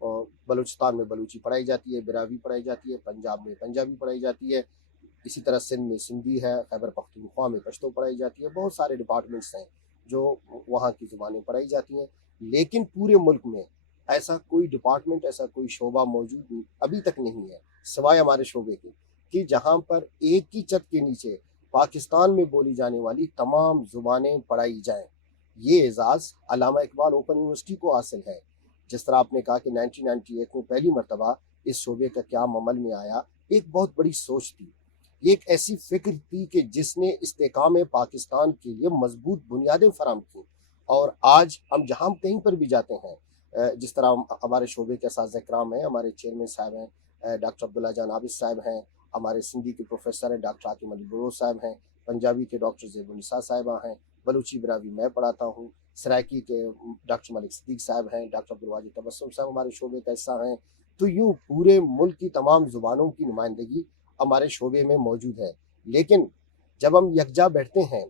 بلوچستان میں بلوچی پڑھائی جاتی ہے، براوی پڑھائی جاتی ہے، پنجاب میں پنجابی پڑھائی جاتی ہے، اسی طرح سندھ میں سندھی ہے، خیبر پختونخوا میں پشتو پڑھائی جاتی ہے، بہت سارے ڈپارٹمنٹس ہیں جو وہاں کی زبانیں پڑھائی جاتی ہیں. لیکن پورے ملک میں ایسا کوئی ڈپارٹمنٹ، ایسا کوئی شعبہ موجود ابھی تک نہیں ہے سوائے ہمارے شعبے کے، کہ جہاں پر ایک ہی چھت کے نیچے پاکستان میں بولی جانے والی تمام زبانیں پڑھائی جائیں. یہ اعزاز علامہ اقبال اوپن یونیورسٹی کو حاصل ہے. جس طرح آپ نے کہا کہ 1998 میں پہلی مرتبہ اس شعبے کا قیام عمل میں آیا، ایک بہت بڑی سوچ تھی، یہ ایک ایسی فکر تھی کہ جس نے استحکام پاکستان کے لیے مضبوط بنیادیں فراہم کی. اور آج ہم جہاں کہیں پر بھی جاتے ہیں، جس طرح ہمارے شعبے کے اساتذہ کرام ہیں، ہمارے چیئرمین صاحب ہیں ڈاکٹر عبداللہ جان عابد صاحب ہیں، ہمارے سندھی کے پروفیسر ہیں ڈاکٹر حاکم علی بلوچ صاحب ہیں، پنجابی کے ڈاکٹر زیب النساء صاحبہ ہیں، بلوچی براوی میں پڑھاتا ہوں، سرائکی کے ڈاکٹر ملک صدیق صاحب ہیں، ڈاکٹر عبدالواجد تبسم صاحب ہمارے شعبے کا حصہ ہیں. تو یوں پورے ملک کی تمام زبانوں کی نمائندگی ہمارے شعبے میں موجود ہے. لیکن جب ہم یکجا بیٹھتے ہیں،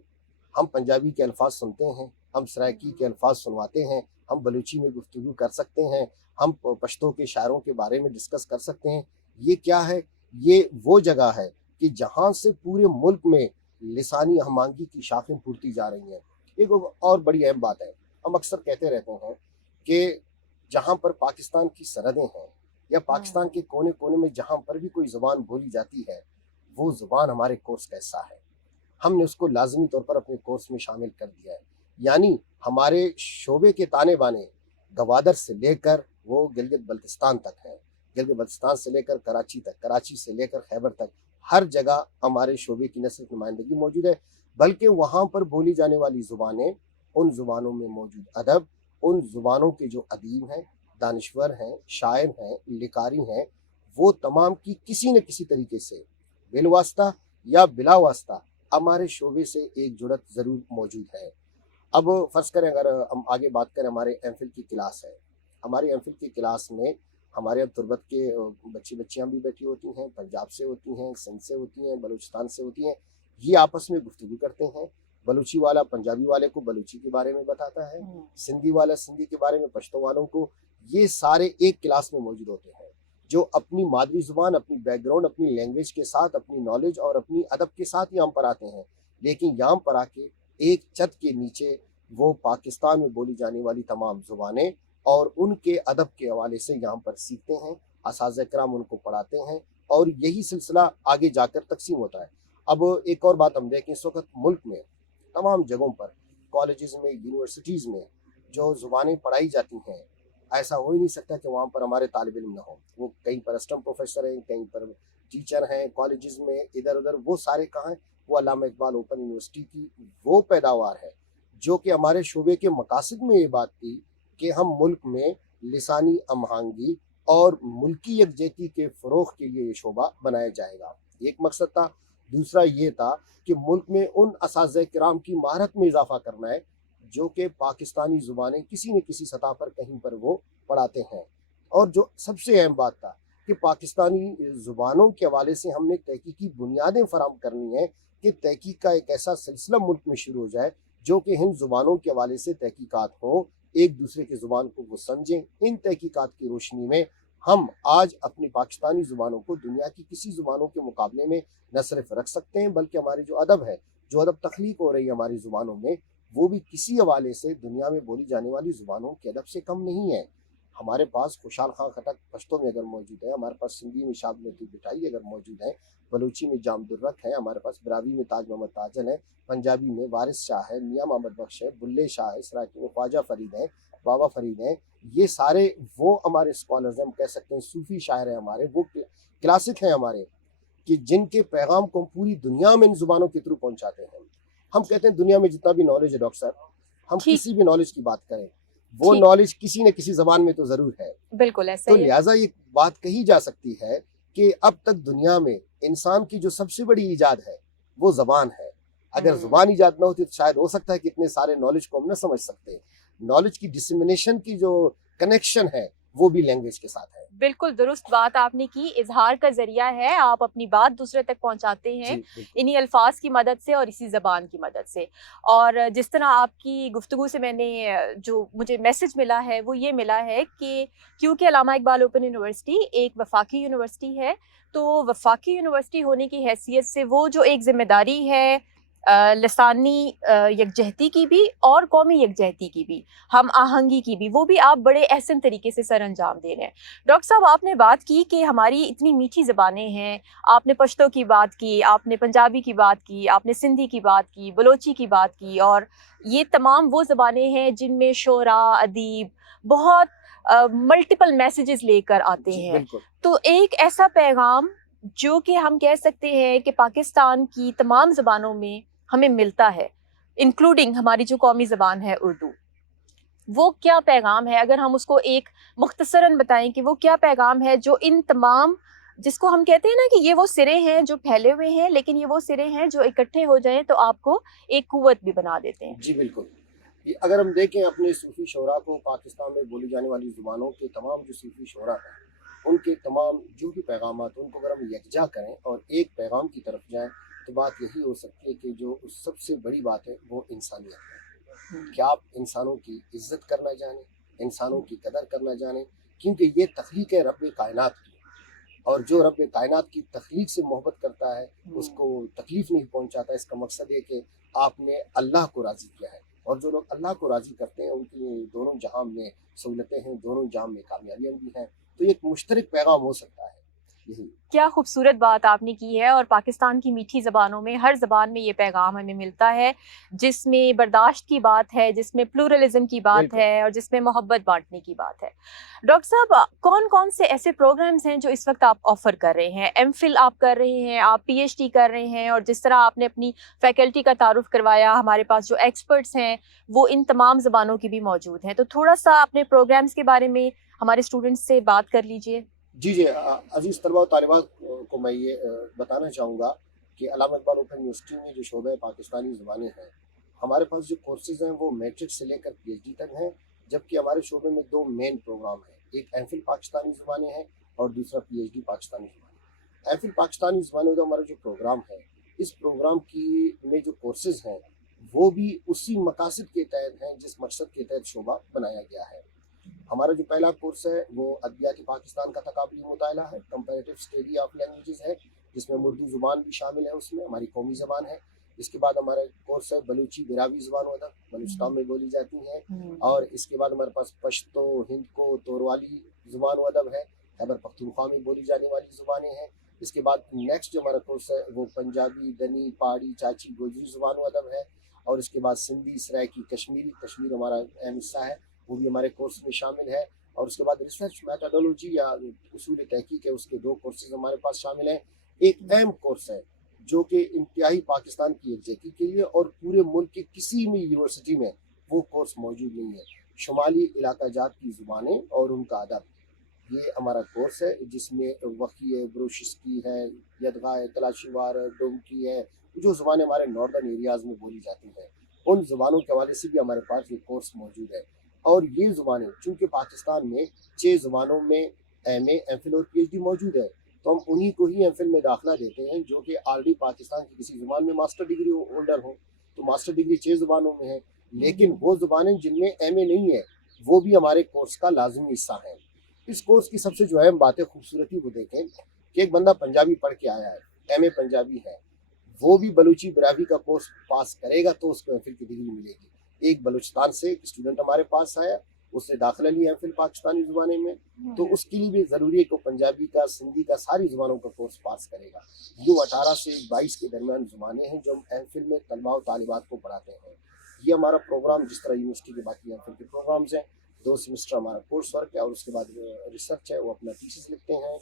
ہم پنجابی کے الفاظ سنتے ہیں، ہم سرائکی کے الفاظ سنواتے ہیں، ہم بلوچی میں گفتگو کر سکتے ہیں، ہم پشتو کے شاعروں کے بارے میں ڈسکس کر سکتے ہیں. یہ کیا ہے؟ یہ وہ جگہ ہے کہ جہاں سے پورے ملک میں لسانی ہم آہنگی کی شاخیں پھوٹتی جا رہی ہیں. ایک اور بڑی اہم بات ہے، ہم اکثر کہتے رہتے ہیں کہ جہاں پر پاکستان کی سرحدیں ہیں یا پاکستان کے کونے کونے میں جہاں پر بھی کوئی زبان بولی جاتی ہے، وہ زبان ہمارے کورس کا حصہ ہے. ہم نے اس کو لازمی طور پر اپنے کورس میں شامل کر دیا ہے. یعنی ہمارے شعبے کے تانے بانے گوادر سے لے کر وہ گلگت بلتستان تک ہیں، گلگت بلتستان سے لے کر کراچی تک، کراچی سے لے کر خیبر تک، ہر جگہ ہمارے شعبے کی نہ صرف نمائندگی موجود ہے بلکہ وہاں پر بولی جانے والی زبانیں، ان زبانوں میں موجود ادب، ان زبانوں کے جو ادیب ہیں، دانشور ہیں، شاعر ہیں، لکھاری ہیں، وہ تمام کی کسی نہ کسی طریقے سے بالواسطہ یا بلا واسطہ ہمارے شعبے سے ایک جڑت ضرور موجود ہے. اب فرض کریں اگر ہم آگے بات کریں، ہمارے ایم فل کی کلاس ہے، ہماری ایم فل کی کلاس میں ہمارے اب تربت کے بچی بچیاں بھی بیٹھی ہوتی ہیں، پنجاب سے ہوتی ہیں، سندھ سے ہوتی ہیں، بلوچستان سے ہوتی ہیں. یہ آپس میں گفتگو کرتے ہیں. بلوچی والا پنجابی والے کو بلوچی کے بارے میں بتاتا ہے، سندھی والا سندھی کے بارے میں پشتو والوں کو. یہ سارے ایک کلاس میں موجود ہوتے ہیں جو اپنی مادری زبان، اپنی بیک گراؤنڈ، اپنی لینگویج کے ساتھ، اپنی نالج اور اپنی ادب کے ساتھ یہاں پر آتے ہیں. لیکن یہاں پر آ کے ایک چھت کے نیچے وہ پاکستان میں بولی جانے والی تمام زبانیں اور ان کے ادب کے حوالے سے یہاں پر سیکھتے ہیں. اساتذہ کرام ان کو پڑھاتے ہیں اور یہی سلسلہ آگے جا کر تقسیم ہوتا ہے. اب ایک اور بات ہم دیکھیں، اس وقت ملک میں تمام جگہوں پر، کالجز میں، یونیورسٹیز میں جو زبانیں پڑھائی جاتی ہیں، ایسا ہو ہی نہیں سکتا کہ وہاں پر ہمارے طالب علم نہ ہوں. وہ کہیں پر اسسٹنٹ پروفیسر ہیں، کہیں پر ٹیچر ہیں، کالجز میں ادھر ادھر، وہ سارے کہاں ہیں؟ وہ علامہ اقبال اوپن یونیورسٹی کی وہ پیداوار ہے جو کہ ہمارے شعبے کے مقاصد میں یہ بات تھی کہ ہم ملک میں لسانی ہم آہنگی اور ملکی یکجہتی کے فروغ کے لیے یہ شعبہ بنایا جائے گا. ایک مقصد تھا. دوسرا یہ تھا کہ ملک میں ان اساتذہ کرام کی مہارت میں اضافہ کرنا ہے جو کہ پاکستانی زبانیں کسی نہ کسی سطح پر کہیں پر وہ پڑھاتے ہیں. اور جو سب سے اہم بات تھا کہ پاکستانی زبانوں کے حوالے سے ہم نے تحقیقی بنیادیں فراہم کرنی ہیں کہ تحقیق کا ایک ایسا سلسلہ ملک میں شروع ہو جائے جو کہ ان زبانوں کے حوالے سے تحقیقات ہوں، ایک دوسرے کی زبان کو وہ سمجھیں. ان تحقیقات کی روشنی میں ہم آج اپنی پاکستانی زبانوں کو دنیا کی کسی زبانوں کے مقابلے میں نہ صرف رکھ سکتے ہیں بلکہ ہماری جو ادب ہے، جو ادب تخلیق ہو رہی ہے ہماری زبانوں میں، وہ بھی کسی حوالے سے دنیا میں بولی جانے والی زبانوں کے ادب سے کم نہیں ہے. ہمارے پاس خوشحال خان خٹک پشتو میں اگر موجود ہے، ہمارے پاس سندھی میں شاد لطیف بٹائی اگر موجود ہے، بلوچی میں جام دررک ہے، ہمارے پاس براوی میں تاج محمد تاجل ہے، پنجابی میں وارث شاہ ہے، میاں محمد بخش ہے، بلے شاہ ہے، سرائکی میں خواجہ فرید ہیں، بابا فرید ہیں. یہ سارے وہ ہمارے اسکالرز ہیں، ہم کہہ سکتے ہیں صوفی شاعر ہیں ہمارے، وہ کلاسک ہیں ہمارے کہ جن کے پیغام کو ہم پوری دنیا میں ان زبانوں کے تھرو پہنچاتے ہیں. ہم کہتے ہیں دنیا میں جتنا بھی نالج ہے ڈاکٹر صاحب، ہم کسی بھی نالج کی بات کریں، وہ نالج کسی نہ کسی زبان میں تو ضرور ہے. بالکل ایسا تو لہٰذا یہ بات کہی جا سکتی ہے کہ اب تک دنیا میں انسان کی جو سب سے بڑی ایجاد ہے وہ زبان ہے. اگر زبان ایجاد نہ ہوتی تو شاید ہو سکتا ہے کہ اتنے سارے نالج کو ہم نہ سمجھ سکتے. نالج کی ڈسیمنیشن کی جو کنیکشن ہے وہ بھی لینگویج کے ساتھ ہے. بالکل درست بات آپ نے کی. اظہار کا ذریعہ ہے, آپ اپنی بات دوسرے تک پہنچاتے ہیں جی بالکل. انہی الفاظ کی مدد سے اور اسی زبان کی مدد سے. اور جس طرح آپ کی گفتگو سے میں نے جو مجھے میسج ملا ہے وہ یہ ملا ہے کہ کیونکہ علامہ اقبال اوپن یونیورسٹی ایک وفاقی یونیورسٹی ہے, تو وفاقی یونیورسٹی ہونے کی حیثیت سے وہ جو ایک ذمہ داری ہے لسانی یکجہتی کی بھی اور قومی یکجہتی کی بھی, ہم آہنگی کی بھی, وہ بھی آپ بڑے احسن طریقے سے سر انجام دے رہے ہیں. ڈاکٹر صاحب, آپ نے بات کی کہ ہماری اتنی میٹھی زبانیں ہیں, آپ نے پشتو کی بات کی, آپ نے پنجابی کی بات کی, آپ نے سندھی کی بات کی, بلوچی کی بات کی, اور یہ تمام وہ زبانیں ہیں جن میں شعرا, ادیب بہت ملٹیپل میسیجز لے کر آتے جی ہیں. بالکل. تو ایک ایسا پیغام جو کہ ہم کہہ سکتے ہیں کہ پاکستان کی تمام زبانوں میں ہمیں ملتا ہے, انکلوڈنگ ہماری جو قومی زبان ہے اردو, وہ کیا پیغام ہے؟ اگر ہم اس کو ایک مختصراً بتائیں کہ وہ کیا پیغام ہے جو ان تمام, جس کو ہم کہتے ہیں نا کہ یہ وہ سرے ہیں جو پھیلے ہوئے ہیں, لیکن یہ وہ سرے ہیں جو اکٹھے ہو جائیں تو آپ کو ایک قوت بھی بنا دیتے ہیں. جی بالکل. اگر ہم دیکھیں اپنے صوفی شعراء کو, پاکستان میں بولی جانے والی زبانوں کے تمام جو صوفی شعراء ہیں, ان کے تمام جو بھی پیغامات ہیں ان کو اگر ہم یکجا کریں اور ایک پیغام کی طرف جائیں تو بات یہی ہو سکتی ہے کہ جو سب سے بڑی بات ہے وہ انسانیت ہے. کہ آپ انسانوں کی عزت کرنا جانیں, انسانوں کی قدر کرنا جانیں, کیونکہ یہ تخلیق ہے رب کائنات کی, اور جو رب کائنات کی تخلیق سے محبت کرتا ہے اس کو تکلیف نہیں پہنچاتا. اس کا مقصد ہے کہ آپ نے اللہ کو راضی کیا ہے, اور جو لوگ اللہ کو راضی کرتے ہیں ان کی دونوں جہاں میں سہولتیں ہیں, دونوں جہاں میں کامیابیاں بھی ہیں. تو یہ ایک مشترک پیغام ہو سکتا ہے. یہی کیا خوبصورت بات آپ نے کی ہے. اور پاکستان کی میٹھی زبانوں میں ہر زبان میں یہ پیغام ہمیں ملتا ہے, جس میں برداشت کی بات ہے, جس میں پلورلزم کی بات بالکل. ہے, اور جس میں محبت بانٹنے کی بات ہے. ڈاکٹر صاحب, کون کون سے ایسے پروگرامز ہیں جو اس وقت آپ آفر کر رہے ہیں؟ ایم فل آپ کر رہے ہیں, آپ پی ایچ ڈی کر رہے ہیں, اور جس طرح آپ نے اپنی فیکلٹی کا تعارف کروایا, ہمارے پاس جو ایکسپرٹس ہیں وہ ان تمام زبانوں کی بھی موجود ہیں. تو تھوڑا سا اپنے پروگرامز کے بارے میں ہمارے اسٹوڈنٹس سے بات کر لیجئے. جی عزیز طلباء و طالبات کو میں یہ بتانا چاہوں گا کہ علامہ اقبال اوپن یونیورسٹی میں جو شعبہ پاکستانی زبانیں ہیں, ہمارے پاس جو کورسز ہیں وہ میٹرک سے لے کر پی ایچ ڈی تک ہیں, جبکہ ہمارے شعبے میں 2 مین پروگرام ہیں. ایک ایم فل پاکستانی زبانیں ہیں اور دوسرا پی ایچ ڈی پاکستانی زبانیں. ایم فل پاکستانی زبانیں کا ہمارا جو پروگرام ہے, اس پروگرام کی میں جو کورسز ہیں وہ بھی اسی مقاصد کے تحت ہیں جس مقصد کے تحت شعبہ بنایا گیا ہے. ہمارا جو پہلا کورس ہے وہ ادبیات پاکستان کا تقابلی مطالعہ ہے, کمپیریٹیو اسٹڈی آف لینگویجز ہے, جس میں اردو زبان بھی شامل ہے, اس میں ہماری قومی زبان ہے. اس کے بعد ہمارا کورس ہے بلوچی براوی زبان و ادب, بلوچستان میں بولی جاتی ہیں. اور اس کے بعد ہمارے پاس پشتو, ہندکو, توروالی زبان و ادب ہے, خیبر پختونخوا میں بولی جانے والی زبانیں ہیں. اس کے بعد نیکسٹ جو ہمارا کورس ہے وہ پنجابی, دنی, پہاڑی, چاچی, گوجری زبان و ادب ہے. اور اس کے بعد سندھی, سرائکی, کشمیر ہمارا اہم حصہ ہے, وہ بھی ہمارے کورس میں شامل ہے. اور اس کے بعد ریسرچ میتھڈولوجی یا اصول تحقیق ہے, اس کے 2 کورسز ہمارے پاس شامل ہیں. ایک اہم کورس ہے جو کہ انتہائی پاکستان کی یکجہتی کے لیے اور پورے ملک کی کسی بھی یونیورسٹی میں وہ کورس موجود نہیں ہے, شمالی علاقہ جات کی زبانیں اور ان کا ادب. یہ ہمارا کورس ہے جس میں وقی ہے, بروشسکی ہے, یدغا ہے, تلاشیوار ہے, ڈومکی ہے, جو زبانیں ہمارے ناردرن ایریاز میں بولی جاتی ہیں, ان زبانوں کے حوالے سے بھی ہمارے پاس یہ کورس موجود ہے. اور یہ زبانیں چونکہ پاکستان میں 6 زبانوں میں ایم اے, ایم فل اور پی ایچ ڈی موجود ہے, تو ہم انہی کو ہی ایم فل میں داخلہ دیتے ہیں جو کہ آلریڈی پاکستان کی کسی زبان میں ماسٹر ڈگری ہولڈر ہوں. تو ماسٹر ڈگری 6 زبانوں میں ہے, لیکن وہ زبانیں جن میں ایم اے نہیں ہے وہ بھی ہمارے کورس کا لازمی حصہ ہیں. اس کورس کی سب سے جو اہم بات ہے, خوبصورتی کو دیکھیں کہ ایک بندہ پنجابی پڑھ کے آیا ہے, ایم اے پنجابی ہے, وہ بھی بلوچی براوی کا کورس پاس کرے گا تو اس کو ایم فل کی ڈگری ملے گی. ایک بلوچستان سے ایک اسٹوڈنٹ ہمارے پاس آیا, اس نے داخلہ لیا ایم فل پاکستانی زبانیں میں, تو اس کے لیے بھی ضروری ہے کہ پنجابی کا, سندھی کا, ساری زبانوں کا کورس پاس کرے گا. جو 18 سے 22 کے درمیان زبانیں ہیں جو ہم ایم فل میں طلباء و طالبات کو پڑھاتے ہیں. یہ ہمارا پروگرام جس طرح یونیورسٹی کے باقی ایم فل کے پروگرامز ہیں, 2 سیمسٹر ہمارا کورس ورک ہے اور اس کے بعد ریسرچ ہے, وہ اپنا تھیسس لکھتے ہیں.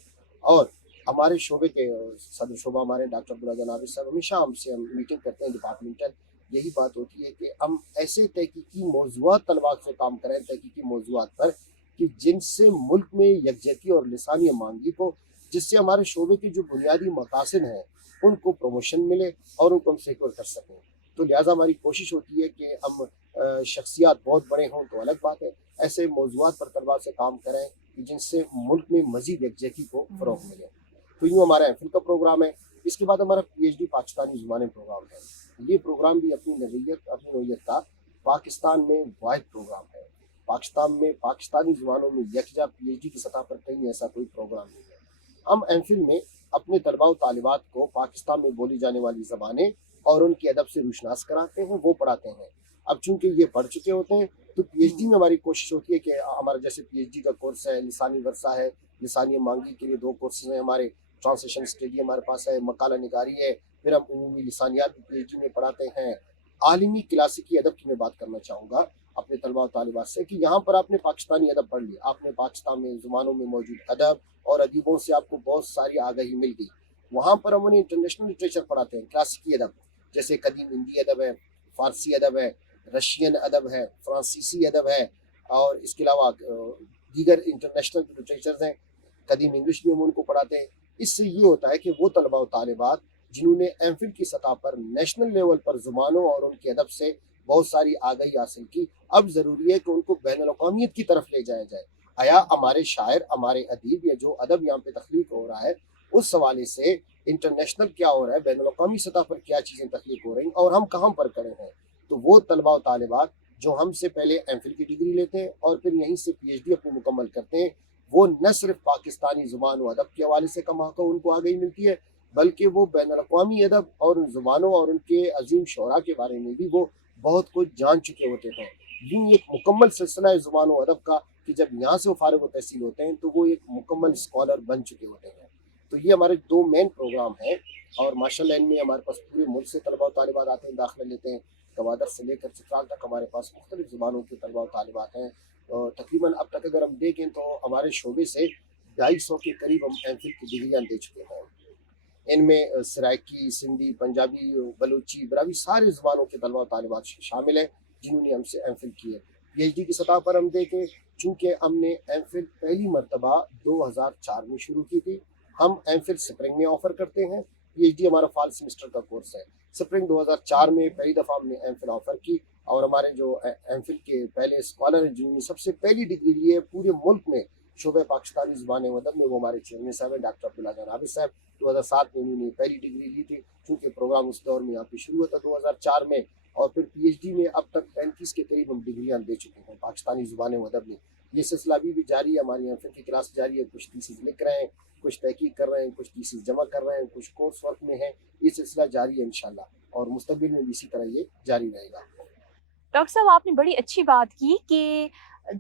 اور ہمارے شعبے کے صدر شعبہ ہمارے ڈاکٹر عبداللہ جنابی صاحب ہمیشہ ہم سے میٹنگ کرتے ہیں ڈپارٹمنٹل. یہی بات ہوتی ہے کہ ہم ایسے تحقیقی موضوعات طلباء سے کام کریں, تحقیقی موضوعات پر کہ جن سے ملک میں یکجہتی اور لسانی مانگی کو, جس سے ہمارے شعبے کے جو بنیادی مقاصد ہیں ان کو پروموشن ملے اور ان کو ہم سیکور کر سکیں. تو لہٰذا ہماری کوشش ہوتی ہے کہ ہم شخصیات بہت بڑے ہوں تو الگ بات ہے, ایسے موضوعات پر طلباء سے کام کریں کہ جن سے ملک میں مزید یکجہتی کو فروغ ملے. تو یوں ہمارا ایم فل کا پروگرام ہے. اس کے بعد ہمارا پی ایچ ڈی پاکستانی زبانیں پروگرام ہے. یہ پروگرام بھی اپنی نوعیت کا پاکستان میں واحد پروگرام ہے. پاکستان میں پاکستانی زبانوں میں یکجا پی ایچ ڈی کی سطح پر کہیں ایسا کوئی پروگرام نہیں ہے. ہم ایم فل میں اپنے طلباء و طالبات کو پاکستان میں بولی جانے والی زبانیں اور ان کے ادب سے روشناس کراتے ہیں, وہ پڑھاتے ہیں. اب چونکہ یہ پڑھ چکے ہوتے ہیں تو پی ایچ ڈی میں ہماری کوشش ہوتی ہے کہ ہمارا جیسے پی ایچ ڈی کا کورس ہے لسانی ورثہ ہے, لسانی مانگی کے لیے 2 کورسز ہیں ہمارے, ٹرانسلیشن اسٹڈی ہمارے پاس ہے, مقالہ نگاری ہے, پھر ہم عمومی لسانیات بھی پی ایچ ڈی میں پڑھاتے ہیں. عالمی کلاسیکی ادب کی میں بات کرنا چاہوں گا اپنے طلباء و طالبات سے کہ یہاں پر آپ نے پاکستانی ادب پڑھ لی, آپ نے پاکستان میں زبانوں میں موجود ادب اور ادیبوں سے آپ کو بہت ساری آگاہی مل گئی. وہاں پر ہم انہیں انٹرنیشنل لٹریچر پڑھاتے ہیں, کلاسیکی ادب جیسے قدیم ہندی ادب ہے, فارسی ادب ہے, رشین ادب ہے, فرانسیسی ادب ہے, اور اس کے علاوہ دیگر انٹرنیشنل لٹریچرز ہیں. قدیم انگلش بھی ہم ان کو پڑھاتے ہیں. اس سے یہ ہوتا ہے کہ وہ طلباء و طالبات جنہوں نے ایم فل کی سطح پر نیشنل لیول پر زبانوں اور ان کے ادب سے بہت ساری آگاہی حاصل کی, اب ضروری ہے کہ ان کو بین الاقوامیت کی طرف لے جایا جائے. آیا ہمارے شاعر, ہمارے ادیب یا جو ادب یہاں پہ تخلیق ہو رہا ہے اس حوالے سے انٹرنیشنل کیا ہو رہا ہے, بین الاقوامی سطح پر کیا چیزیں تخلیق ہو رہی ہیں اور ہم کہاں پر کھڑے ہیں. تو وہ طلباء و طالبات جو ہم سے پہلے ایم فل کی ڈگری لیتے ہیں اور پھر یہیں سے پی ایچ ڈی اپنی مکمل کرتے ہیں, وہ نہ صرف پاکستانی زبان و ادب کے حوالے سے کم ان کو آگاہی ملتی ہے, بلکہ وہ بین الاقوامی ادب اور ان زبانوں اور ان کے عظیم شعراء کے بارے میں بھی وہ بہت کچھ جان چکے ہوتے ہیں. یوں ایک مکمل سلسلہ ہے زبان و ادب کا کہ جب یہاں سے وہ فارغ و تحصیل ہوتے ہیں تو وہ ایک مکمل اسکالر بن چکے ہوتے ہیں. تو یہ ہمارے 2 مین پروگرام ہیں اور ماشاءاللہ ان میں ہمارے پاس پورے ملک سے طلباء و طالبات آتے ہیں, داخلہ لیتے ہیں. گوادر سے لے کر چترال تک ہمارے پاس مختلف زبانوں کے طلباء و طالبات ہیں. تقریباً اب تک اگر ہم دیکھیں تو ہمارے شعبے سے 250 کے قریب ہم ایم فل کی ڈگریاں دے چکے ہیں. ان میں سرائکی, سندھی, پنجابی, بلوچی, براوی سارے زبانوں کے طلباء و طالبات شامل ہیں جنہوں نے ہم سے ایم فل کی ہے. پی ایچ ڈی کی سطح پر ہم دیکھیں, چونکہ ہم نے ایم فل پہلی مرتبہ 2004 میں شروع کی تھی. ہم ایم فل سپرنگ میں آفر کرتے ہیں, پی ایچ ڈی ہمارا فال سیمسٹر کا کورس ہے. سپرنگ 2004 میں پہلی دفعہ ہم نے ایم فل آفر کی اور ہمارے جو ایم فل کے پہلے اسکالر ہیں جنہوں نے سب سے پہلی ڈگری لی ہے پورے ملک میں شعبہ پاکستانی زبان و ادب میں, وہ ہمارے چیئرمین صاحب ہیں ڈاکٹر عبداللہ جان عابد صاحب. 2007 میں انہوں نے پہلی ڈگری لی تھی, چونکہ پروگرام اس دور میں یہاں پہ شروع ہوتا 2004 میں, اور پھر پی ایچ ڈی میں اب تک 35 کے قریب ہم ڈگریاں دے چکے ہیں پاکستانی زبان و ادب میں. یہ سلسلہ ابھی بھی جاری ہے, ہماری ایم فل کی کلاس جاری ہے. کچھ تھیسز لکھ رہے ہیں, کچھ تحقیق کر رہے ہیں, کچھ تھیسز جمع کر رہے ہیں, کچھ کورس ورک میں ہیں. یہ سلسلہ جاری ہے انشاءاللہ اور مستقبل میں بھی اسی طرح یہ جاری رہے گا. ڈاکٹر صاحب آپ نے بڑی اچھی بات کی کہ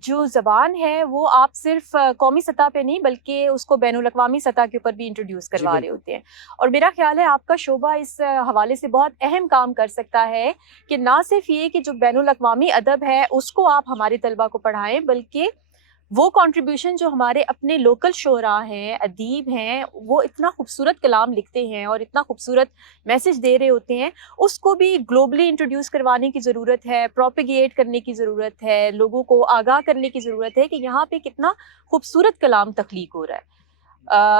جو زبان ہے وہ آپ صرف قومی سطح پہ نہیں بلکہ اس کو بین الاقوامی سطح کے اوپر بھی انٹروڈیوس کروا رہے ہوتے ہیں, اور میرا خیال ہے آپ کا شعبہ اس حوالے سے بہت اہم کام کر سکتا ہے کہ نہ صرف یہ کہ جو بین الاقوامی ادب ہے اس کو آپ ہمارے طلبہ کو پڑھائیں, بلکہ وہ کنٹریبیوشن جو ہمارے اپنے لوکل شعراء ہیں, ادیب ہیں, وہ اتنا خوبصورت کلام لکھتے ہیں اور اتنا خوبصورت میسج دے رہے ہوتے ہیں, اس کو بھی گلوبلی انٹروڈیوس کروانے کی ضرورت ہے, پروپیگیٹ کرنے کی ضرورت ہے, لوگوں کو آگاہ کرنے کی ضرورت ہے کہ یہاں پہ کتنا خوبصورت کلام تخلیق ہو رہا ہے.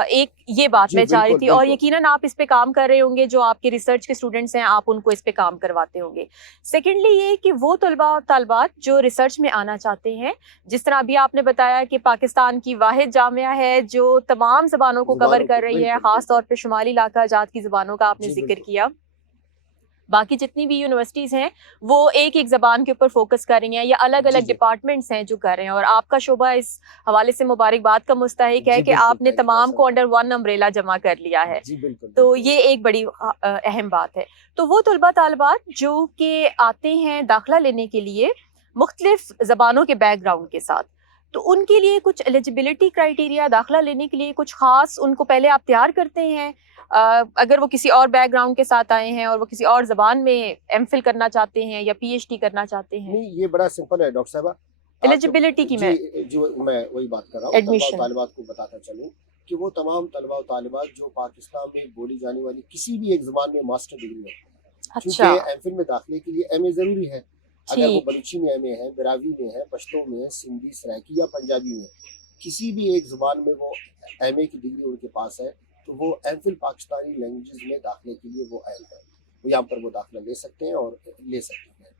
ایک یہ بات میں چاہ رہی تھی, اور یقیناً آپ اس پہ کام کر رہے ہوں گے, جو آپ کے ریسرچ کے اسٹوڈنٹس ہیں آپ ان کو اس پہ کام کرواتے ہوں گے. سیکنڈلی یہ کہ وہ طلباء اور طالبات جو ریسرچ میں آنا چاہتے ہیں, جس طرح ابھی آپ نے بتایا کہ پاکستان کی واحد جامعہ ہے جو تمام زبانوں کو کور کر رہی ہے, خاص طور پہ شمالی علاقہ جات کی زبانوں کا آپ نے ذکر کیا. باقی جتنی بھی یونیورسٹیز ہیں وہ ایک ایک زبان کے اوپر فوکس کر رہی ہیں, یا الگ الگ ڈپارٹمنٹس ہیں جو کر رہے ہیں, اور آپ کا شعبہ اس حوالے سے مبارکباد کا مستحق ہے کہ آپ نے تمام کو انڈر ون امبریلا جمع کر لیا ہے. تو یہ ایک بڑی اہم بات ہے. تو وہ طلباء طالبات جو کہ آتے ہیں داخلہ لینے کے لیے مختلف زبانوں کے بیک گراؤنڈ کے ساتھ, تو ان کے لیے کچھ ایلیجبلٹی کرائیٹیریا داخلہ لینے کے لیے کچھ خاص ان کو پہلے آپ تیار کرتے ہیں, اگر وہ کسی اور بیک گراؤنڈ کے ساتھ آئے ہیں اور وہ کسی اور زبان میں ایم فل کرنا چاہتے ہیں یا پی ایچ ڈی کرنا چاہتے ہیں؟ نہیں, یہ بڑا سمپل ہے ڈاکٹر صاحبہ. ایلیجبلٹی کی میں وہی بات کر رہا ہوں, طلباء و طالبات کو بتاتا چلوں کہ وہ تمام طلباء و طالبات جو پاکستان میں بولی جانے والی کسی بھی ایک زبان میں ماسٹر ڈگری ہے, چونکہ ایم فل میں داخلے کے لیے ایم اے ضروری ہے. اگر وہ بلوچی میں ایم اے ہے, براوی میں ہے, پشتو میں ہے, سندھی, سرائکی یا پنجابی میں, کسی بھی ایک زبان میں وہ ایم اے کی ڈگری ان کے پاس ہے, تو وہ ایم فل پاکستانی لینگویجز میں داخلے کے لیے وہ اہل ہے, وہ یہاں پر وہ داخلہ لے سکتے ہیں اور لے سکتے ہیں.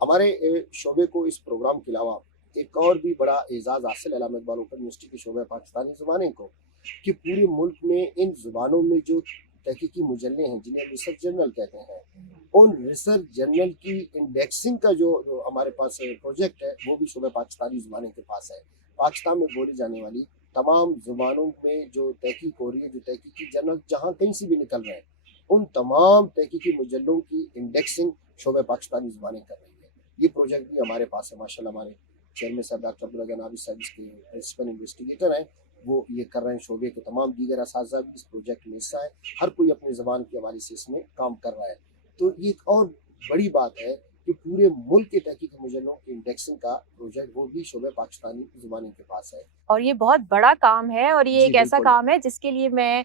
ہمارے شعبے کو اس پروگرام کے علاوہ ایک اور بھی بڑا اعزاز حاصل علامہ اقبال اوپن یونیورسٹی کے شعبہ پاکستانی زبانیں کو کہ پورے ملک میں ان زبانوں میں جو تحقیقی مجلے ہیں جنہیں ریسرچ جرنل کہتے ہیں ان ریسرچ جرنل کی انڈیکسنگ کا جو ہمارے پاس پروجیکٹ ہے وہ بھی شعبہ پاکستانی زبانیں کے پاس ہے. پاکستان میں بولی جانے والی تمام زبانوں میں جو تحقیق ہو رہی ہے, جو تحقیقی جرنل جہاں کہیں سے بھی نکل رہے ہیں, ان تمام تحقیقی مجلوں کی انڈیکسنگ شعبہ پاکستانی زبانیں کر رہی ہے. یہ پروجیکٹ بھی ہمارے پاس ہے ماشاءاللہ. ہمارے چیئرمین صاحب ڈاکٹر عبداللہ نابی صاحب اس کے پرنسپل انویسٹیگیٹر ہیں, وہ یہ کر رہے ہیں. شعبے کے تمام دیگر اساتذہ بھی اس پروجیکٹ میں حصہ ہیں. ہر کوئی اپنی زبان کے حوالے سے اس میں کام کر رہا ہے. تو یہ ایک اور بڑی بات ہے کہ پورے ملک کے تحقیقی مجلوں کی انڈیکسنگ کا پروجیکٹ وہ بھی شعبہ پاکستانی زبانوں کے پاس ہے. اور یہ بہت بڑا کام ہے, اور یہ جی ایک ایسا بالکل. کام ہے جس کے لیے میں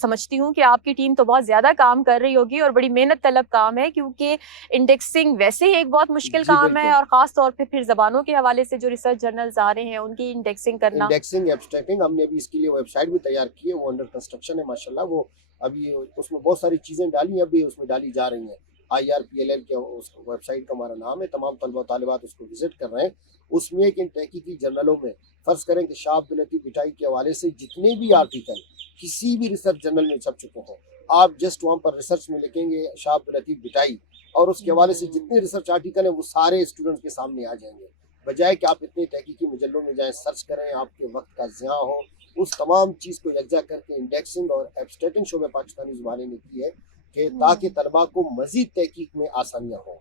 سمجھتی ہوں کہ آپ کی ٹیم تو بہت زیادہ کام کر رہی ہوگی, اور بڑی محنت طلب کام ہے, کیونکہ انڈیکسنگ ویسے ہی ایک بہت مشکل جی کام ہے, بالکل. اور خاص طور پہ پھر زبانوں کے حوالے سے جو ریسرچ جرنلز آ رہے ہیں ان کی انڈیکسنگ کرنا. انڈیکسنگ ایبسٹریکٹنگ ہم نے ابھی اس کے لیے ویب سائٹ بھی تیار کی ہے, وہ انڈر کنسٹرکشن ہے ماشاءاللہ. وہ ابھی اس میں بہت ساری چیزیں ڈالی ہیں, ابھی اس میں ڈالی جا رہی ہیں. IRPLL کے اس ویب سائٹ کا ہمارا نام ہے. تمام طلبہ و طالبات اس کو وزٹ کر رہے ہیں. اس میں کہ ان تحقیقی جرنلوں میں فرض کریں کہ شاہ عبداللطیف بٹائی کے حوالے سے جتنے بھی آرٹیکل کسی بھی ریسرچ جرنل میں چھپ چکے ہیں, آپ جسٹ وہاں پر ریسرچ میں لکھیں گے شاہ عبداللطیف بٹائی, اور اس کے حوالے سے جتنے ریسرچ آرٹیکل ہیں وہ سارے اسٹوڈنٹس کے سامنے آ جائیں گے. بجائے کہ آپ اتنے تحقیقی مجلوں میں جائیں, سرچ کریں, آپ کے وقت کا ضیاع ہو. اس تمام چیز کو یکجا کر کے انڈیکسنگ اور ایبسٹریکٹنگ شعبہ پاکستانی زبانیں نے کی ہے کہ تاکہ طلباء کو مزید تحقیق میں آسانیاں ہوں.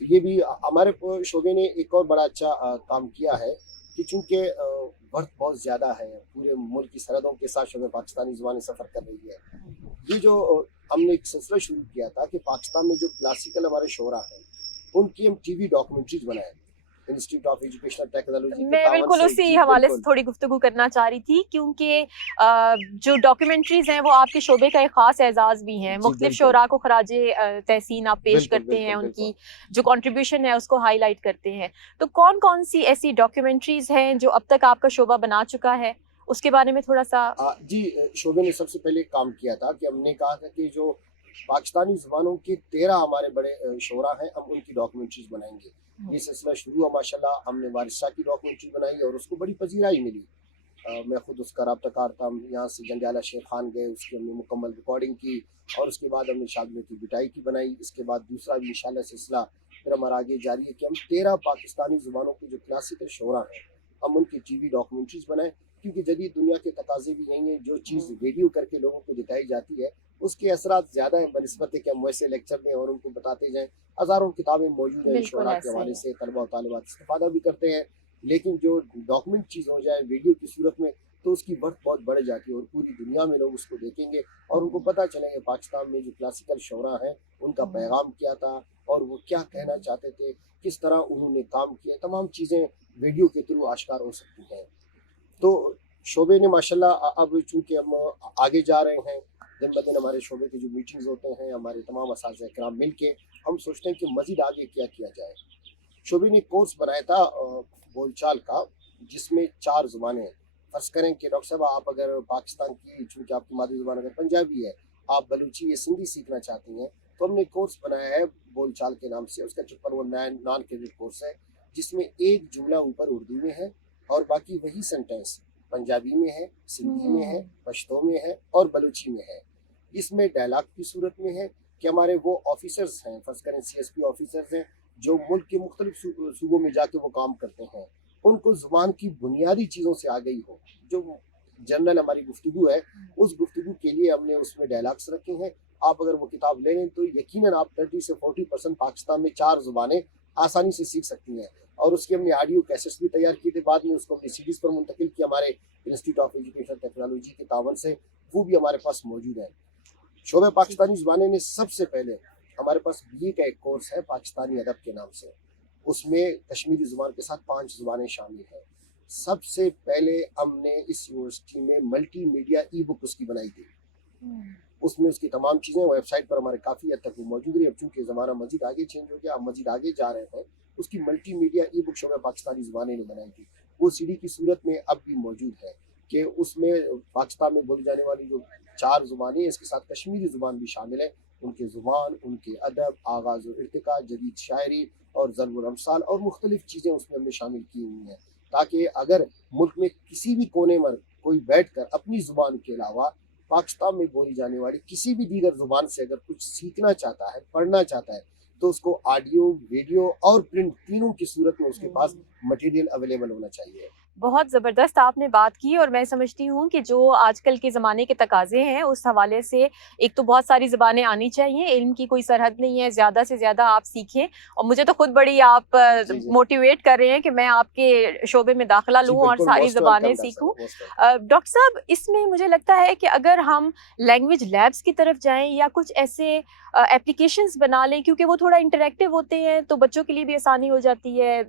تو یہ بھی ہمارے شعبے نے ایک اور بڑا اچھا کام کیا ہے کہ چونکہ برتھ بہت زیادہ ہے, پورے ملک کی سرحدوں کے ساتھ شعبہ پاکستانی زبانیں سفر کر رہی ہے. یہ جو ہم نے ایک سلسلہ شروع کیا تھا کہ پاکستان میں جو کلاسیکل ہمارے شعراء ہیں ان کی ہم ٹی وی ڈاکومنٹریز بنائیں انسٹیٹیوٹ آف ایجوکیشنل ٹیکنالوجی کے میں تعاون بالکل سے. اسی جی حوالے سے بالکل تھوڑی گفتگو کرنا چاہ رہی تھی, کیونکہ جو ڈاکیومنٹریز ہیں وہ آپ کے شعبے کا ایک خاص اعزاز بھی ہیں. جی مختلف بالکل شعراء کو خراج تحسین آپ پیش بالکل کرتے ہیں, بالکل ان کی بالکل. جو کنٹریبیوشن ہے اس کو ہائی لائٹ کرتے ہیں. تو کون کون سی ایسی ڈاکیومنٹریز ہیں جو اب تک آپ کا شعبہ بنا چکا ہے, اس کے بارے میں تھوڑا سا. جی شعبے نے سب سے پہلے کام کیا تھا کہ ہم نے کہا تھا کہ جو پاکستانی زبانوں کے 13 ہمارے بڑے شعراء ہیں ہم ان کی ڈاکومنٹریز بنائیں گے. یہ سلسلہ شروع ہوا ماشاءاللہ. ہم نے وارث شاہ کی ڈاکومنٹری بنائی اور اس کو بڑی پذیرائی ملی. میں خود اس کا رابطہ کار تھا. ہم یہاں سے جنگیالہ شیر خان گئے, اس کی ہم نے مکمل ریکارڈنگ کی, اور اس کے بعد ہم نے شاہ عبداللطیف بٹائی کی بنائی. اس کے بعد دوسرا بھی انشاءاللہ سلسلہ پھر ہمارا آگے جاری ہے کہ ہم 13 پاکستانی زبانوں کے جو کلاسیکل شعراء ہیں ہم ان کی ٹی وی ڈاکومنٹریز بنائیں, کیونکہ جدید دنیا کے تقاضے بھی یہی ہیں. جو چیز ویڈیو کر کے لوگوں کو دکھائی جاتی ہے اس کے اثرات زیادہ ہیں بنسبت کہ ہم ویسے لیکچر دیں اور ان کو بتاتے جائیں. ہزاروں کتابیں موجود ہیں شعراء کے حوالے سے, طلبہ و طالبات استفادہ بھی کرتے ہیں, لیکن جو ڈاکومنٹ چیز ہو جائے ویڈیو کی صورت میں تو اس کی برتھ بہت بڑھ جاتی ہے, اور پوری دنیا میں لوگ اس کو دیکھیں گے اور ان کو پتہ چلے کہ پاکستان میں جو کلاسیکل شعراء ہیں ان کا پیغام کیا تھا اور وہ کیا کہنا چاہتے تھے, کس طرح انہوں نے کام کیا. تمام چیزیں ویڈیو کے تھرو آشکار ہو سکتی ہیں. تو شعبے نے ماشاءاللہ اب چونکہ ہم آگے جا رہے ہیں, دن بدن ہمارے شعبے کے جو میٹنگز ہوتے ہیں ہمارے تمام اساتذہ کرام مل کے ہم سوچتے ہیں کہ مزید آگے کیا کیا جائے. شعبے نے کورس بنایا تھا بول چال کا, جس میں 4 زبانیں ہیں. فرض کریں کہ ڈاکٹر صاحب آپ اگر پاکستان کی, چونکہ آپ کی مادری زبان اگر پنجابی ہے, آپ بلوچی یا سندھی سیکھنا چاہتی ہیں, تو ہم نے کورس بنایا ہے بول چال کے نام سے. اس کا 53 نان کریڈٹ کورس ہے, جس میں ایک جملہ اوپر اردو میں ہے اور باقی وہی سینٹینس پنجابی میں ہے, سندھی میں ہے, پشتو میں ہے اور بلوچی میں ہے. اس میں ڈائلاگ کی صورت میں ہے کہ ہمارے وہ آفیسرز ہیں, فرض کریں CSP آفیسرز ہیں جو ملک کے مختلف صوبوں میں جا کے وہ کام کرتے ہیں, ان کو زبان کی بنیادی چیزوں سے آگئی ہو. جو جنرل ہماری گفتگو ہے اس گفتگو کے لیے ہم نے اس میں ڈائلاگس رکھے ہیں. آپ اگر وہ کتاب لے لیں تو یقیناً آپ 30 سے 40% پاکستان میں 4 زبانیں آسانی سے سیکھ سکتی ہیں. اور اس کے ہم نے آڈیو کیسٹس بھی تیار کیے تھے, بعد میں اس کو اپنی CDs پر منتقل کیا ہمارے انسٹیٹیوٹ آف ایجوکیشنل ٹیکنالوجی کے تعاون سے, وہ بھی ہمارے پاس موجود ہے. شعبہ پاکستانی زبانیں نے سب سے پہلے ہمارے پاس BA کا ایک کورس ہے پاکستانی ادب کے نام سے. اس میں کشمیری زبان کے ساتھ 5 زبانیں شامل ہیں. سب سے پہلے ہم نے اس یونیورسٹی میں ملٹی میڈیا ای بک اس کی بنائی تھی. اس میں اس کی تمام چیزیں ویب سائٹ پر ہمارے کافی حد تک وہ موجود رہی. اب چونکہ زمانہ مزید آگے چینج ہو گیا, ہم مزید آگے جا رہے ہیں, اس کی ملٹی میڈیا ای بک شعبہ پاکستانی زبانیں نے بنائی تھی. وہ CD کی صورت میں اب بھی موجود ہے کہ اس میں پاکستان میں بولی جانے والی جو 4 زبانیں ہیں اس کے ساتھ کشمیری زبان بھی شامل ہے. ان کی زبان، ان کے ادب، آغاز و ارتقاء، جدید شاعری اور ضرب الامثال اور مختلف چیزیں اس میں ہم نے شامل کی ہوئی ہیں، تاکہ اگر ملک میں کسی بھی کونے میں کوئی بیٹھ کر اپنی زبان کے علاوہ پاکستان میں بولی جانے والی کسی بھی دیگر زبان سے اگر کچھ سیکھنا چاہتا ہے، پڑھنا چاہتا ہے، تو اس کو آڈیو، ویڈیو اور پرنٹ تینوں کی صورت میں اس کے پاس مٹیریل اویلیبل ہونا چاہیے۔ بہت زبردست آپ نے بات کی، اور میں سمجھتی ہوں کہ جو آج کل کے زمانے کے تقاضے ہیں اس حوالے سے ایک تو بہت ساری زبانیں آنی چاہیے، علم کی کوئی سرحد نہیں ہے، زیادہ سے زیادہ آپ سیکھیں، اور مجھے تو خود بڑی آپ جی جی موٹیویٹ کر رہے ہیں کہ میں آپ کے شعبے میں داخلہ جی لوں اور بالکل، ساری موسٹ زبانیں ویلکم ڈاکٹر سیکھوں۔ صاحب، موسٹ ویلکم۔ ڈاکٹر صاحب، اس میں مجھے لگتا ہے کہ اگر ہم لینگویج لیبس کی طرف جائیں یا کچھ ایسے اپلیکیشنز بنا لیں، کیونکہ وہ تھوڑا انٹریکٹیو ہوتے ہیں تو بچوں کے لیے بھی آسانی ہو جاتی ہے،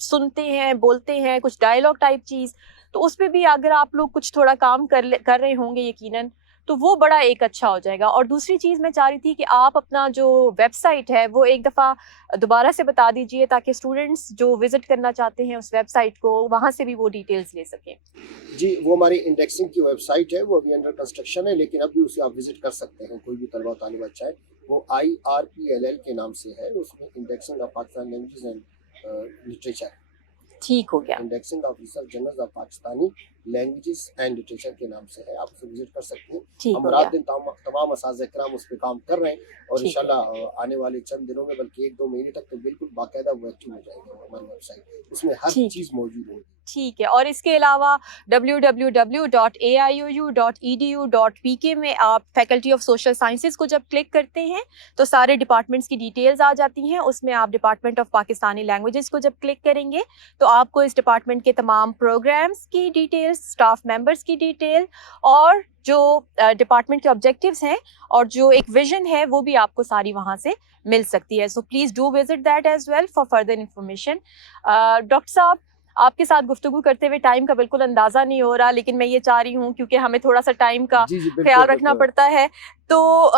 سنتے ہیں، بولتے ہیں، کچھ ڈائلاگ ٹائپ چیز، تو اس پہ بھی اگر آپ لوگ کچھ تھوڑا کام کر رہے ہوں گے یقیناً تو وہ بڑا ایک اچھا ہو جائے گا۔ اور دوسری چیز میں چاہ رہی تھی کہ آپ اپنا جو ویب سائٹ ہے وہ ایک دفعہ دوبارہ سے بتا دیجئے، تاکہ اسٹوڈنٹس جو وزٹ کرنا چاہتے ہیں اس ویب سائٹ کو، وہاں سے بھی وہ ڈیٹیلز لے سکیں۔ جی، وہ ہماری انڈیکسنگ کی ویب سائٹ ہے، وہ ابھی انڈر کنسٹرکشن ہے، لیکن ابھی اسے آپ وزٹ کر سکتے ہیں، کوئی بھی طلبہ طالبات چاہے۔ وہ IRPLL کے نام سے ہے، اس میں indexing of Pakistan languages and literature, ٹھیک ہو گیا، indexing of research journals of Pakistani languages and literature کے نام سے ہے، آپ اسے وزٹ کر سکتے ہیں۔ ٹھیک ہم ہو گیا، رات دن تمام اساتذہ کرام اس پہ کام کر رہے ہیں، اور ٹھیک ہے، انشاءاللہ آنے والے چند دنوں میں، بلکہ 1-2 مہینے تک تو بالکل باقاعدہ وہ ایکٹیو ہو جائے گا ہماری ویب سائٹ، اس میں ہر ٹھیک چیز موجود ہوگی۔ ٹھیک ہے۔ اور اس کے علاوہ www.aiou.edu.pk میں آپ فیکلٹی آف سوشل سائنسز کو جب کلک کرتے ہیں تو سارے ڈپارٹمنٹس کی ڈیٹیلز آ جاتی ہیں، اس میں آپ ڈپارٹمنٹ آف پاکستانی لینگویجز کو جب کلک کریں گے تو آپ کو اس ڈپارٹمنٹ کے تمام پروگرامز کی ڈیٹیلز، اسٹاف ممبرس کی ڈیٹیل، اور جو ڈپارٹمنٹ کے آبجیکٹیوز ہیں اور جو ایک ویژن ہے وہ بھی آپ کو ساری وہاں سے مل سکتی ہے۔ So please do visit that as well for further information. Doctor صاحب، آپ کے ساتھ گفتگو کرتے ہوئے ٹائم کا بالکل اندازہ نہیں ہو رہا، لیکن میں یہ چاہ رہی ہوں کیونکہ ہمیں تھوڑا سا ٹائم کا جی جی خیال بالکل رکھنا بالکل۔ پڑتا ہے، تو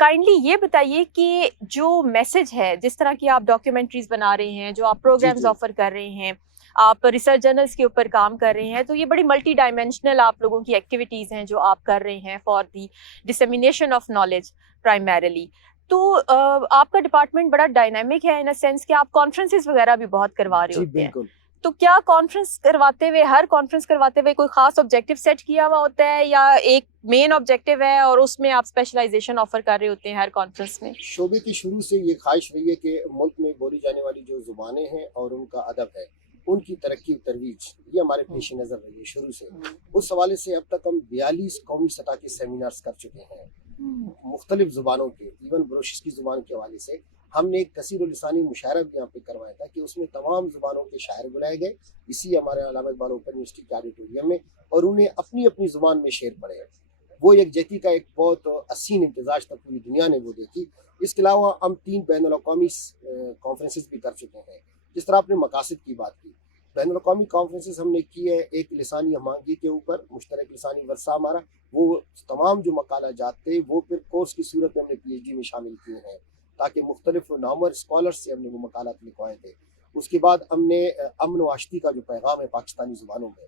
کائنڈلی یہ بتائیے کہ جو میسج ہے، جس طرح کی آپ ڈاکیومنٹریز بنا رہے ہیں، جو آپ جی پروگرامز جی آفر کر رہے ہیں، آپ ریسرچ جرنلز کے اوپر کام کر رہے ہیں، تو یہ بڑی ملٹی ڈائمینشنل آپ لوگوں کی ایکٹیویٹیز ہیں جو آپ کر رہے ہیں for the dissemination of knowledge primarily. تو آپ کا ڈپارٹمنٹ بڑا ڈائنامک ہے ان اے سینس کہ آپ کانفرنسز وغیرہ بھی بہت کروا رہے جی ہوتے ہیں، بالکل۔ تو کیا ہر کانفرنس کرواتے ہوئے کوئی خاص آبجیکٹیو سیٹ کیا ہوا ہوتا ہے، یا ایک مین آبجیکٹیو ہے اور اس میں آپ اسپیشلائزیشن آفر کر رہے ہوتے ہیں ہر کانفرنس میں؟ شعبے کی شروع سے یہ خواہش رہی ہے کہ ملک میں بولی جانے والی جو زبانیں ہیں اور ان کا ادب ہے، ان کی ترقی و ترویج، یہ ہمارے پیش نظر رہی ہے شروع سے۔ اس حوالے سے اب تک ہم 42 قومی سطح کے سیمینارز کر چکے ہیں مختلف زبانوں کے، ایون بروشس کی زبان کے حوالے سے۔ ہم نے ایک کثیر السانی مشاعرہ بھی یہاں پہ کروایا تھا کہ اس میں تمام زبانوں کے شاعر بلائے گئے، اسی ہمارے علامہ اقبال اوپن یونیورسٹی کے آڈیٹوریم میں، اور انہیں اپنی اپنی زبان میں شعر پڑھے۔ وہ یکجہتی کا ایک بہت حسین امتزاج تھا، پوری دنیا نے وہ دیکھی۔ اس کے علاوہ ہم 3 بین الاقوامی کانفرنسز بھی کر چکے ہیں۔ جس طرح آپ نے مقاصد کی بات کی، بین الاقوامی کانفرنسز ہم نے کی ہے ایک لسانی ہمانگی کے اوپر، مشترک لسانی ورثہ ہمارا، وہ تمام جو مقالہ جات تھے وہ پھر کورس کی صورت میں ہم نے PhD میں شامل کیے ہیں، تاکہ مختلف نامور اسکالرس سے ہم نے وہ مقالات لکھوائے تھے۔ اس کے بعد ہم نے امن و آشتی کا جو پیغام ہے پاکستانی زبانوں میں،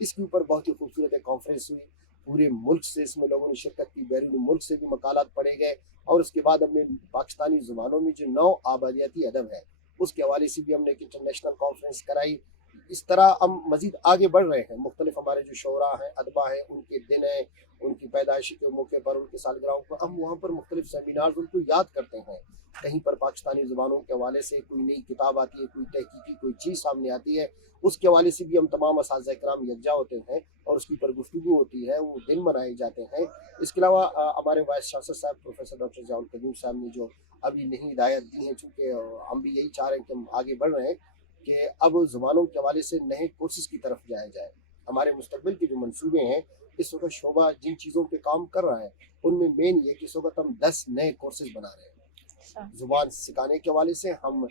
اس کے اوپر بہت ہی خوبصورت ایک کانفرنس ہوئی، پورے ملک سے اس میں لوگوں نے شرکت کی، بیرون ملک سے بھی مقالات پڑھے گئے، اور اس کے بعد ہم نے پاکستانی زبانوں میں جو 9 آبادیاتی ادب ہے اس کے حوالے سے بھی ہم نے ایک انٹرنیشنل کانفرنس کرائی۔ اس طرح ہم مزید آگے بڑھ رہے ہیں، مختلف ہمارے جو شعراء ہیں، ادبا ہیں، ان کے دن ہیں، ان کی پیدائش کے موقع پر، ان کے سالگرہوں پر ہم وہاں پر مختلف سیمینارز ان کو یاد کرتے ہیں۔ کہیں پر پاکستانی زبانوں کے حوالے سے کوئی نئی کتاب آتی ہے، کوئی تحقیقی کوئی چیز سامنے آتی ہے، اس کے حوالے سے بھی ہم تمام اساتذہ کرام یکجا ہوتے ہیں اور اس کے اوپر گفتگو ہوتی ہے، وہ دن منائے جاتے ہیں۔ اس کے علاوہ ہمارے وائس چانسلر صاحب پروفیسر ڈاکٹر ضیاء القدیم صاحب نے جو ابھی نئی ہدایت دی ہیں، چونکہ ہم بھی یہی چاہ رہے ہیں کہ ہم آگے بڑھ رہے ہیں کہ اب زبانوں کے حوالے سے نئے کورسز کی طرف جایا جائے۔ ہمارے مستقبل کے جو منصوبے ہیں، اس وقت شعبہ جن چیزوں پہ کام کر رہا ہے ان میں مین یہ کہ اس وقت ہم 10 نئے کورسز بنا رہے ہیں زبان سکھانے کے حوالے سے۔ ہم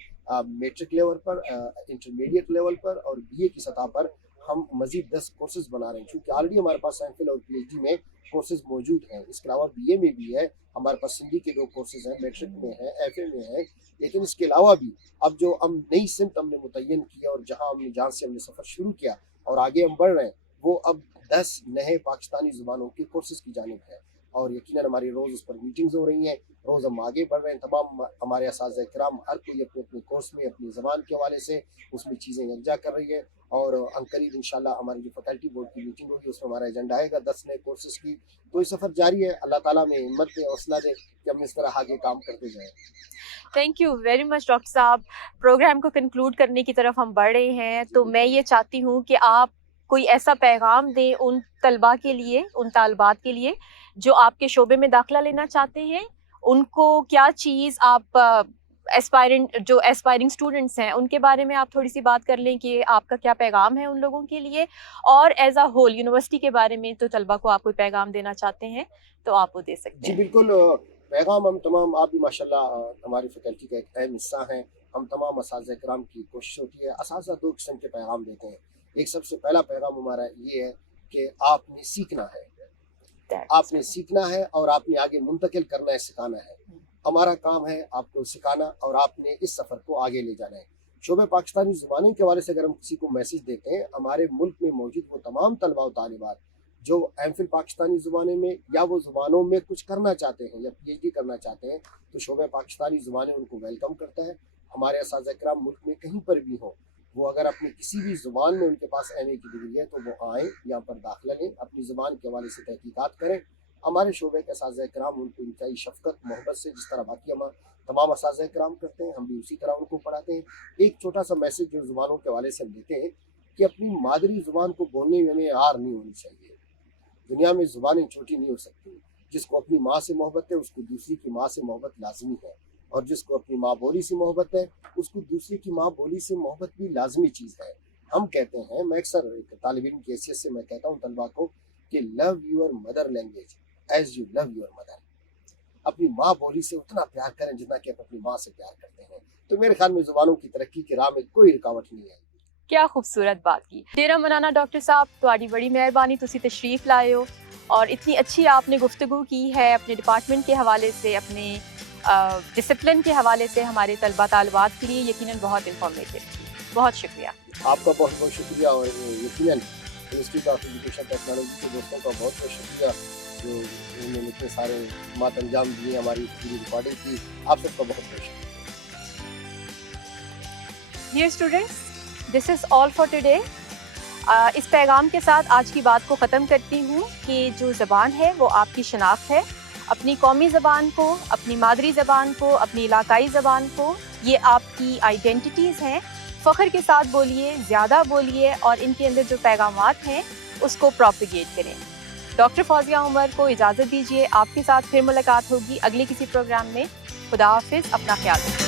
میٹرک لیول پر، انٹرمیڈیٹ لیول پر اور BA کی سطح پر ہم مزید 10 کورسز بنا رہے ہیں، چونکہ آلریڈی ہمارے پاس MPhil اور PhD میں کورسز موجود ہیں۔ اس کے علاوہ BA میں بھی ہے، ہمارے پاس سندھی کے 2 کورسز ہیں، میٹرک میں ہیں، FA میں ہیں۔ لیکن اس کے علاوہ بھی اب جو ہم نئی سمت ہم نے متعین کیا اور جہاں سے ہم نے سفر شروع کیا اور آگے ہم بڑھ رہے ہیں، وہ اب 10 نئے پاکستانی زبانوں کے کورسز کی جانب ہے، اور یقیناً ہماری روز اس پر میٹنگز ہو رہی ہیں, روز ہم آگے بڑھ رہے ہیں. تمام ہمارے اساتذہ کرام ہر کوئی اپنے اپنے کورس میں اپنی زبان کے حوالے سے اس میں چیزیں یکجا کر رہی ہے, اور عنقریب انشاءاللہ ہماری جو فیکلٹی بورڈ کی میٹنگ ہوگی اس میں ہمارا ایجنڈا آئے گا 10 نئے کورسز کی. تو یہ سفر جاری ہے, اللہ تعالیٰ میں ہمت دے, حوصلہ دے کہ ہم اس طرح آگے کام کرتے جائیں. Thank you very much doctor صاحب. پروگرام کو کنکلوڈ کرنے کی طرف ہم بڑھ رہے ہیں, تو میں یہ چاہتی ہوں کہ آپ کوئی ایسا پیغام دیں ان طلباء کے لیے, ان طالبات کے لیے جو آپ کے شعبے میں داخلہ لینا چاہتے ہیں. ان کو کیا چیز آپ ایسپائرنگ اسٹوڈنٹس ہیں ان کے بارے میں آپ تھوڑی سی بات کر لیں کہ آپ کا کیا پیغام ہے ان لوگوں کے لیے, اور ایز اے ہول یونیورسٹی کے بارے میں تو طلباء کو آپ کوئی پیغام دینا چاہتے ہیں تو آپ وہ دے سکتے جی ہیں. بالکل, پیغام ہم تمام, آپ بھی ماشاءاللہ ہماری فیکلٹی کا ایک اہم حصہ ہیں. ہم تمام اساتذہ کرام کی کوشش ہوتی ہے, اساتذہ 2 قسم کے پیغام دیتے ہیں. ایک سب سے پہلا پیغام ہمارا یہ ہے کہ آپ نے سیکھنا ہے, آپ نے سیکھنا ہے اور آپ نے آگے منتقل کرنا ہے, سکھانا ہے. ہمارا کام ہے آپ کو سکھانا اور آپ نے اس سفر کو آگے لے جانا ہے. شعبہ پاکستانی زبانوں کے حوالے سے اگر ہم کسی کو میسج دیتے ہیں, ہمارے ملک میں موجود وہ تمام طلباء و طالبات جو ایم فل پاکستانی زبانیں میں یا وہ زبانوں میں کچھ کرنا چاہتے ہیں یا پی ایچ ڈی کرنا چاہتے ہیں, تو شعبہ پاکستانی زبانیں ان کو ویلکم کرتا ہے. ہمارے اساتذہ کرام ملک میں کہیں پر بھی ہوں, وہ اگر اپنی کسی بھی زبان میں ان کے پاس ایم اے کی ڈگری ہے تو وہ آئیں, یہاں پر داخلہ لیں, اپنی زبان کے حوالے سے تحقیقات کریں. ہمارے شعبے کے اساتذہ کرام ان کو انتہائی شفقت محبت سے, جس طرح باقی ہم تمام اساتذہ کرام کرتے ہیں, ہم بھی اسی طرح ان کو پڑھاتے ہیں. ایک چھوٹا سا میسج جو زبانوں کے حوالے سے ہم دیتے ہیں کہ اپنی مادری زبان کو بولنے میں ہمیں ہار نہیں ہونی چاہیے. دنیا میں زبانیں چھوٹی نہیں ہو سکتی. جس کو اپنی ماں سے محبت ہے اس کو دوسری کی ماں سے محبت لازمی ہے, اور جس کو اپنی ماں بولی سے محبت ہے اس کو دوسری کی ماں بولی سے محبت بھی لازمی چیز ہے. ہم کہتے ہیں, میں اکثر ایک طالب علم کی حیثیت سے میں کہتا ہوں طلباء کو کہ love your mother language as you love your mother. اپنی ماں بولی سے اتنا پیار کریں جتنا کہ آپ اپنی ماں سے پیار کرتے ہیں. تو میرے خیال میں زبانوں کی ترقی کی راہ میں کوئی رکاوٹ نہیں ہے. کیا خوبصورت بات کی. ڈیرا منانا ڈاکٹر صاحب, تہاڈی بڑی مہربانی, تسی تشریف لائے ہو اور اتنی اچھی آپ نے گفتگو کی ہے اپنے ڈپارٹمنٹ کے حوالے سے, اپنے ڈسپلن کے حوالے سے ہمارے طلباء طالبات کے لیے یقیناً بہت انفارمیٹیو. بہت شکریہ. آپ کا بہت بہت شکریہ, اور یقیناً انسٹیٹیوٹ آف ایجوکیشن ٹیکنالوجی کے دوستوں کا بہت بہت شکریہ جو انہوں نے اتنے سارے خدمات انجام دیے, ہماری پوری ریکارڈنگ کی. آپ سب کا بہت بہت شکریہ. Dear students, this is all for today. اس پیغام کے ساتھ آج کی بات کو ختم کرتی ہوں کہ جو زبان ہے وہ آپ کی شناخت ہے. اپنی قومی زبان کو, اپنی مادری زبان کو, اپنی علاقائی زبان کو, یہ آپ کی آئیڈینٹیٹیز ہیں. فخر کے ساتھ بولیے, زیادہ بولیے, اور ان کے اندر جو پیغامات ہیں اس کو پروپیگیٹ کریں. ڈاکٹر فوزیہ عمر کو اجازت دیجیے, آپ کے ساتھ پھر ملاقات ہوگی اگلے کسی پروگرام میں. خدا حافظ, اپنا خیال رکھیں.